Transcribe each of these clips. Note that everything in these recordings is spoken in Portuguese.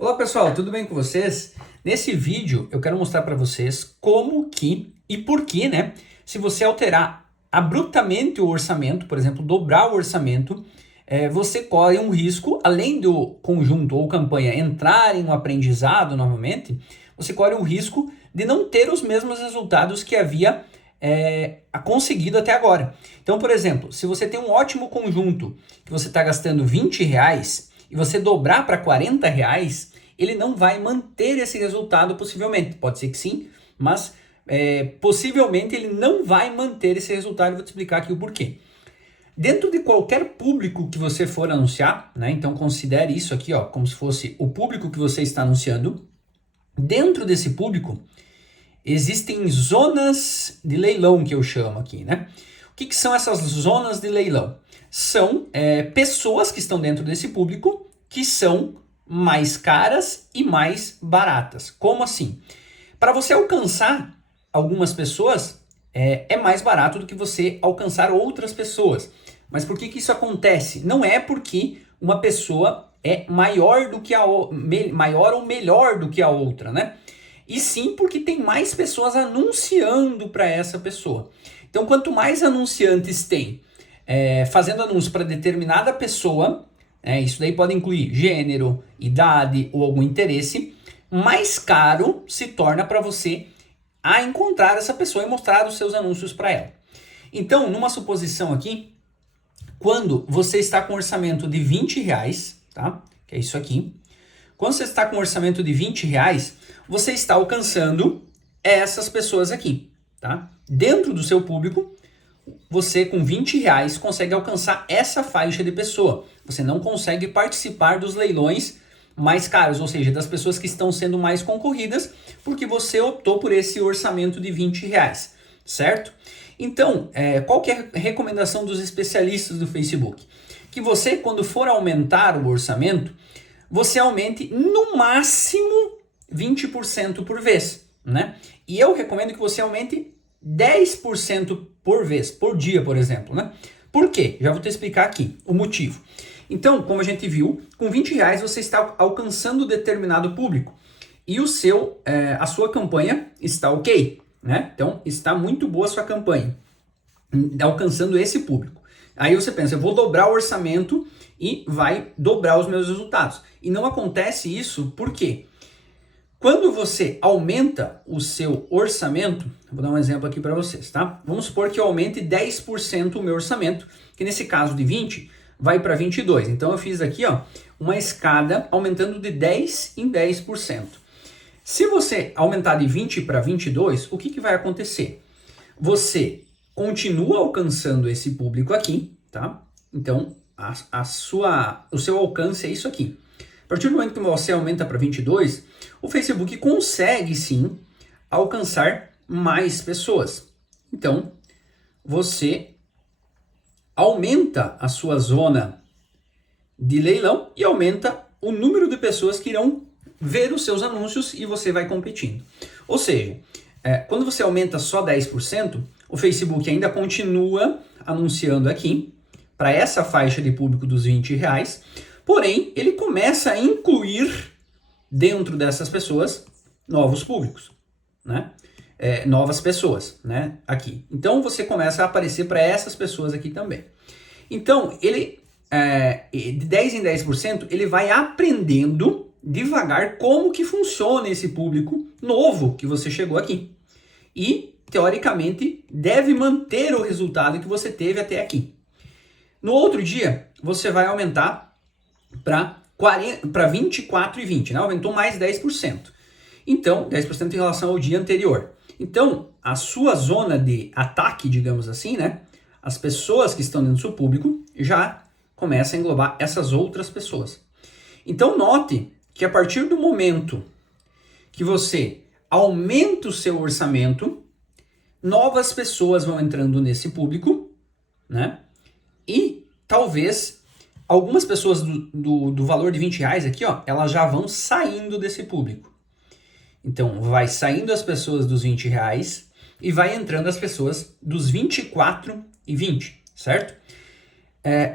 Olá pessoal, tudo bem com vocês? Nesse vídeo eu quero mostrar para vocês como que e por que, né? Se você alterar abruptamente o orçamento, por exemplo, dobrar o orçamento, você corre um risco, além do conjunto ou campanha entrar em um aprendizado novamente, você corre um risco de não ter os mesmos resultados que havia conseguido até agora. Então, por exemplo, se você tem um ótimo conjunto que você está gastando R$ 20 e você dobrar para R$ 40, ele não vai manter esse resultado possivelmente. Pode ser que sim, mas possivelmente ele não vai manter esse resultado. Eu vou te explicar aqui o porquê. Dentro de qualquer público que você for anunciar, né? Então considere isso aqui, ó, como se fosse o público que você está anunciando. Dentro desse público existem zonas de leilão, que eu chamo aqui, né? O que são essas zonas de leilão? São pessoas que estão dentro desse público que são mais caras e mais baratas. Como assim? Para você alcançar algumas pessoas, é mais barato do que você alcançar outras pessoas. Mas por que isso acontece? Não é porque uma pessoa é maior do que maior ou melhor do que a outra, né? E sim porque tem mais pessoas anunciando para essa pessoa. Então, quanto mais anunciantes tem fazendo anúncio para determinada pessoa, isso daí pode incluir gênero, idade ou algum interesse, mais caro se torna para você a encontrar essa pessoa e mostrar os seus anúncios para ela. Então, numa suposição aqui, quando você está com um orçamento de R$ 20, tá? Que é isso aqui. Quando você está com um orçamento de R$ 20, você está alcançando essas pessoas aqui, tá? Dentro do seu público, você com R$ 20 consegue alcançar essa faixa de pessoa. Você não consegue participar dos leilões mais caros, ou seja, das pessoas que estão sendo mais concorridas, porque você optou por esse orçamento de R$ 20, certo? Então, qual que é a recomendação dos especialistas do Facebook? Que você, quando for aumentar o orçamento, você aumente no máximo 20% por vez, né? E eu recomendo que você aumente 10% por vez, por dia, por exemplo, né? Por quê? Já vou te explicar aqui o motivo. Então, como a gente viu, com R$ 20 você está alcançando determinado público e a sua campanha está ok, né? Então, está muito boa a sua campanha, alcançando esse público. Aí você pensa, eu vou dobrar o orçamento e vai dobrar os meus resultados. E não acontece isso, por quê? Quando você aumenta o seu orçamento, vou dar um exemplo aqui para vocês, tá? Vamos supor que eu aumente 10% o meu orçamento, que nesse caso de 20 vai para 22. Então eu fiz aqui, ó, uma escada aumentando de 10 em 10%. Se você aumentar de 20 para 22, o que vai acontecer? Você continua alcançando esse público aqui, tá? Então o seu alcance é isso aqui. A partir do momento que você aumenta para 22, o Facebook consegue sim alcançar mais pessoas. Então, você aumenta a sua zona de leilão e aumenta o número de pessoas que irão ver os seus anúncios e você vai competindo. Ou seja, quando você aumenta só 10%, o Facebook ainda continua anunciando aqui para essa faixa de público dos R$ 20, porém, ele começa a incluir dentro dessas pessoas novos públicos, né? Novas pessoas, né? Aqui. Então, você começa a aparecer para essas pessoas aqui também. Então, ele, de 10 em 10%, ele vai aprendendo devagar como que funciona esse público novo que você chegou aqui. E, teoricamente, deve manter o resultado que você teve até aqui. No outro dia, você vai aumentar para 24 e 20, né? Aumentou mais 10%. Então, 10% em relação ao dia anterior. Então, a sua zona de ataque, digamos assim, né? As pessoas que estão dentro do seu público já começam a englobar essas outras pessoas. Então, note que a partir do momento que você aumenta o seu orçamento, novas pessoas vão entrando nesse público, né? E talvez algumas pessoas do valor de R$ 20 aqui, ó, elas já vão saindo desse público. Então, vai saindo as pessoas dos R$ 20 e vai entrando as pessoas dos 24 e 20, certo?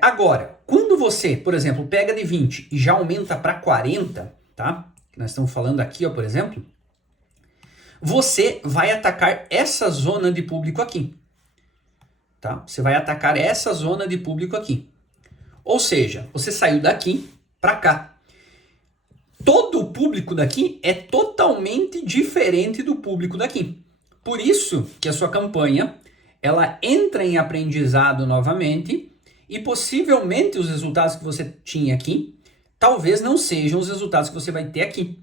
Agora, quando você, por exemplo, pega de 20 e já aumenta para 40, tá? que nós estamos falando aqui, ó, por exemplo, você vai atacar essa zona de público aqui, tá? Você vai atacar essa zona de público aqui. Ou seja, você saiu daqui para cá. Todo o público daqui é totalmente diferente do público daqui. Por isso que a sua campanha, ela entra em aprendizado novamente e possivelmente os resultados que você tinha aqui, talvez não sejam os resultados que você vai ter aqui.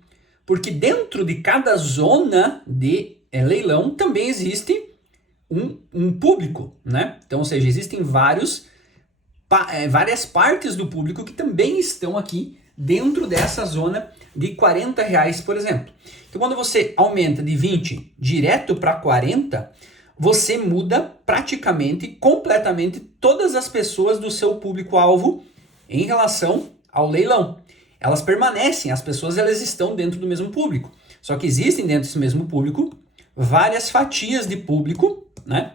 Porque dentro de cada zona de leilão também existe um público, né? Então, ou seja, existem várias partes do público que também estão aqui dentro dessa zona de R$40, por exemplo. Então, quando você aumenta de 20 direto para 40, você muda praticamente, completamente todas as pessoas do seu público-alvo em relação ao leilão. Elas permanecem, as pessoas elas estão dentro do mesmo público. Só que existem dentro desse mesmo público várias fatias de público, né?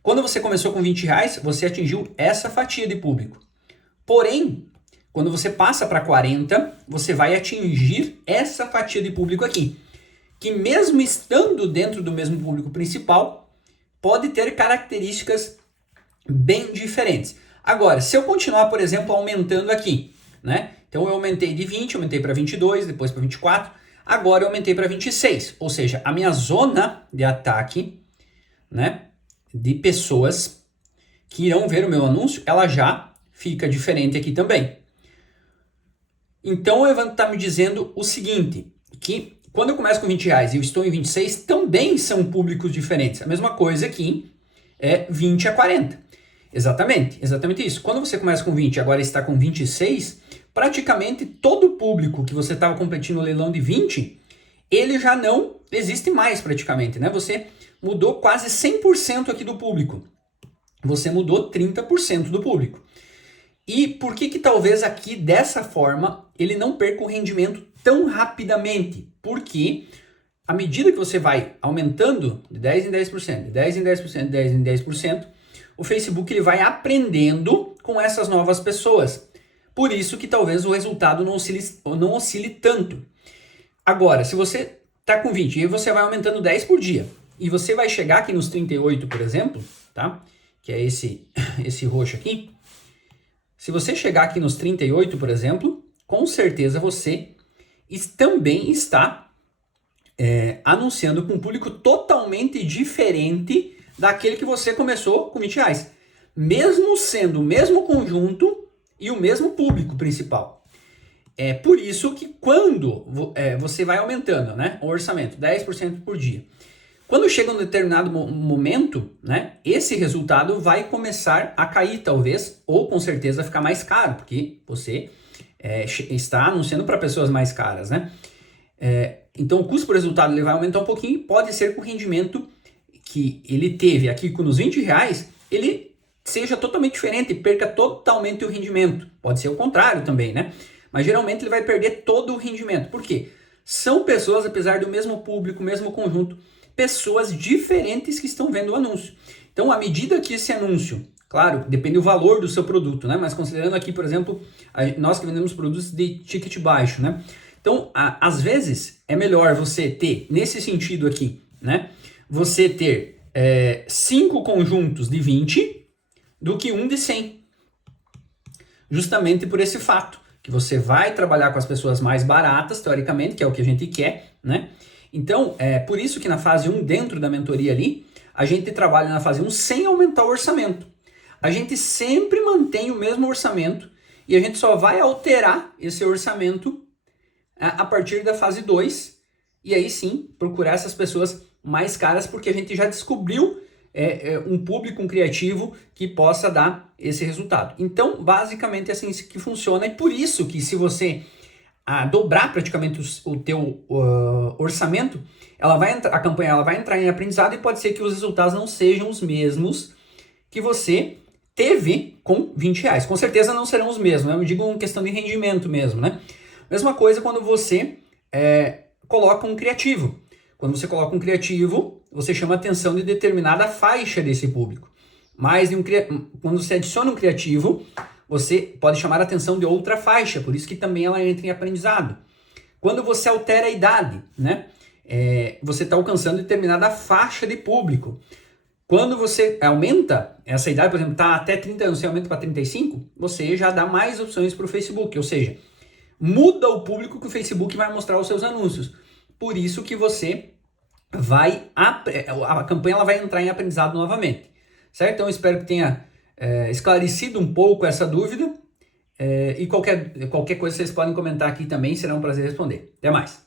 Quando você começou com R$20, você atingiu essa fatia de público. Porém, quando você passa para 40, você vai atingir essa fatia de público aqui, que mesmo estando dentro do mesmo público principal, pode ter características bem diferentes. Agora, se eu continuar, por exemplo, aumentando aqui, né? Então eu aumentei de 20, aumentei para 22, depois para 24, agora eu aumentei para 26. Ou seja, a minha zona de ataque, né, de pessoas que irão ver o meu anúncio, ela já fica diferente aqui também. Então o Evandro está me dizendo o seguinte, que quando eu começo com R$20 e eu estou em 26, também são públicos diferentes. A mesma coisa aqui é 20 a 40. Exatamente isso. Quando você começa com 20 e agora está com 26, praticamente todo o público que você estava competindo no leilão de 20, ele já não existe mais praticamente, né? Você mudou quase 100% aqui do público. Você mudou 30% do público. E por que talvez aqui dessa forma ele não perca o rendimento tão rapidamente? Porque à medida que você vai aumentando de 10 em 10%, de 10 em 10%, de 10 em 10%, o Facebook ele vai aprendendo com essas novas pessoas. Por isso que talvez o resultado não oscile tanto. Agora, se você está com 20 e você vai aumentando 10 por dia, e você vai chegar aqui nos 38, por exemplo, tá? Que é esse roxo aqui. Se você chegar aqui nos 38, por exemplo, com certeza você também está anunciando com um público totalmente diferente daquele que você começou com R$20. Mesmo sendo o mesmo conjunto e o mesmo público principal. É por isso que quando você vai aumentando, né, o orçamento, 10% por dia, quando chega um determinado momento, né, esse resultado vai começar a cair talvez, ou com certeza ficar mais caro, porque você está anunciando para pessoas mais caras, né? Então o custo por resultado ele vai aumentar um pouquinho, pode ser que o rendimento que ele teve aqui nos R$20, ele seja totalmente diferente, perca totalmente o rendimento. Pode ser o contrário também, né? Mas geralmente ele vai perder todo o rendimento. Por quê? São pessoas, apesar do mesmo público, mesmo conjunto, pessoas diferentes que estão vendo o anúncio. Então, à medida que esse anúncio, claro, depende do valor do seu produto, né? Mas considerando aqui, por exemplo, nós que vendemos produtos de ticket baixo, né? Então, às vezes, é melhor você ter, nesse sentido aqui, né? Você ter 5 conjuntos de 20 do que um de 100. Justamente por esse fato, que você vai trabalhar com as pessoas mais baratas, teoricamente, que é o que a gente quer, né? Então, por isso que na fase 1, dentro da mentoria ali, a gente trabalha na fase 1 sem aumentar o orçamento. A gente sempre mantém o mesmo orçamento e a gente só vai alterar esse orçamento a partir da fase 2 e aí sim procurar essas pessoas mais caras, porque a gente já descobriu um público, um criativo que possa dar esse resultado. Então, basicamente é assim que funciona, e por isso que se você dobrar praticamente o teu orçamento, a campanha ela vai entrar em aprendizado e pode ser que os resultados não sejam os mesmos que você teve com R$20. Com certeza não serão os mesmos, né? Eu digo uma questão de rendimento mesmo, né? Mesma coisa quando você coloca um criativo. Quando você coloca um criativo, você chama a atenção de determinada faixa desse público. Mas quando você adiciona um criativo, você pode chamar a atenção de outra faixa, por isso que também ela entra em aprendizado. Quando você altera a idade, né? Você está alcançando determinada faixa de público. Quando você aumenta essa idade, por exemplo, está até 30 anos, você aumenta para 35, você já dá mais opções para o Facebook, ou seja, muda o público que o Facebook vai mostrar os seus anúncios. Por isso que você a campanha ela vai entrar em aprendizado novamente, certo? Então eu espero que tenha esclarecido um pouco essa dúvida, e qualquer coisa vocês podem comentar aqui também, será um prazer responder. Até mais!